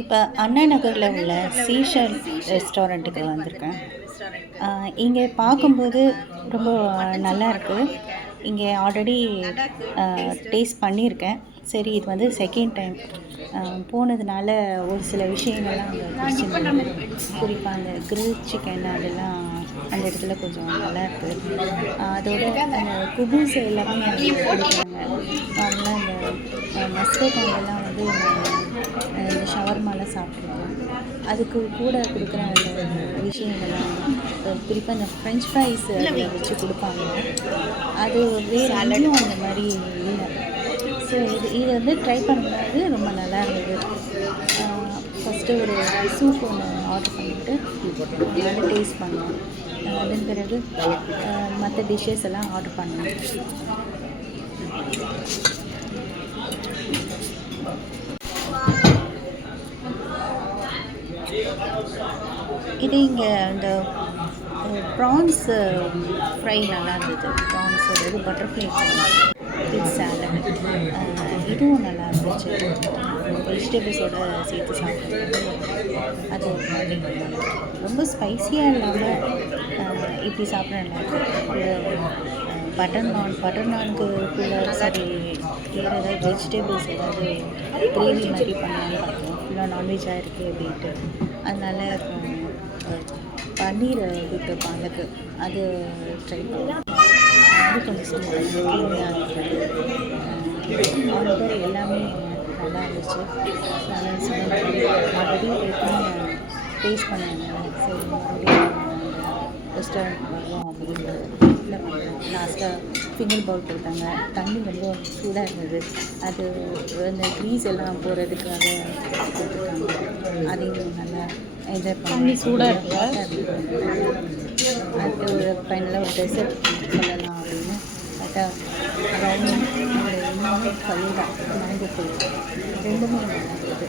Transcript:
இப்போ அண்ணா நகரில் உள்ள சீஷல் ரெஸ்டாரண்ட்டுக்கு வந்திருக்கேன். இங்கே பார்க்கும்போது ரொம்ப நல்லா இருக்குது. இங்கே ஆல்ரெடி டேஸ்ட் பண்ணியிருக்கேன். சரி, இது வந்து செகண்ட் டைம் போனதுனால ஒரு சில விஷயங்கள்லாம் அங்கே பிடிச்சிருந்தது. குறிப்பாக அந்த கிரில் சிக்கன் அதெல்லாம் அந்த இடத்துல கொஞ்சம் நல்லா இருக்குது. அதோட அந்த குபூஸ் எல்லாமே கொடுக்குறாங்க. நார்மலாக இந்த மஸ்கட் எல்லாம் வந்து இந்த ஷவர்மாலாம் சாப்பிட்ருக்கோம். அதுக்கு கூட கொடுக்குற அந்த விஷயங்கள்லாம் குறிப்பாக இந்த ஃப்ரெஞ்ச் ஃப்ரைஸ் அதில் வச்சு கொடுப்பாங்க. அது வேறு எங்கேயும் அந்த மாதிரி இல்லை. ஸோ இது வந்து ட்ரை பண்ணும்போது ரொம்ப நல்லா இருந்தது. ஃபஸ்ட்டு ஒரு சூப் ஒன்று ஆர்டர் பண்ணிவிட்டு அதை டேஸ்ட் பண்ணோம். அதன் பிறகு மற்ற டிஷ்ஷஸ் எல்லாம் ஆர்டர் பண்ணோம். இது இங்கே இந்த ப்ரான்ஸ் ஃப்ரை நல்லா இருந்தது. ப்ரான்ஸ் அதாவது பட்டர்ஃப்ளை ப்ரான்ஸ் வித் சாலட், இதுவும் நல்லா இருந்துச்சு. வெஜிடபிள்ஸோடு சேர்த்து சாப்பிட்றது அது ரொம்ப ஸ்பைஸியாக இல்லாமல் இப்படி சாப்பிட நல்லாயிருக்கு. பட்டர் நான்க்குள்ளே சரி வேறு ஏதாவது வெஜிடபிள்ஸ் ஏதாவது கிரேவி மாதிரி பண்ணலான்னு பார்த்தோம். ஃபுல்லாக நான்வெஜ்ஜாக இருக்குது அப்படின்ட்டு. அதனால் பன்னீர் வித் பாலக்கு அது ட்ரை பண்ணோம். அது கொஞ்சம் க்ரீமியாக இருந்தது. ஆர்டர் எல்லாமே நல்லா இருந்துச்சு. மறுபடியும் ஏற்கனவே டேஸ்ட் பண்ணதுனால சரி மறுபடியும் ரெஸ்டாரண்ட் வருவோம் அப்படின்னு வீட்டில் பண்ணுறோம். லாஸ்ட்டாக ஃபிங்கர் பவுல் கொடுத்தாங்க. தண்ணி ரொம்ப சூடாக இருந்தது. அது அந்த க்ரீஸ் எல்லாம் போகிறதுக்காக கொடுத்துருக்காங்க. அதையும் நல்லா என்ஜாய் பண்ணி சூடாக இருந்தால் அது ஒரு ஃபைனலாக ஒரு டெசர்ட் சொல்லலாம் அப்படின்னு பார்த்தா ரவுண்ட் இன்னொன்று ஃபல்லூடா மேங்கோ ஃபல்லூடா ரெண்டுமே நல்லா இருந்தது.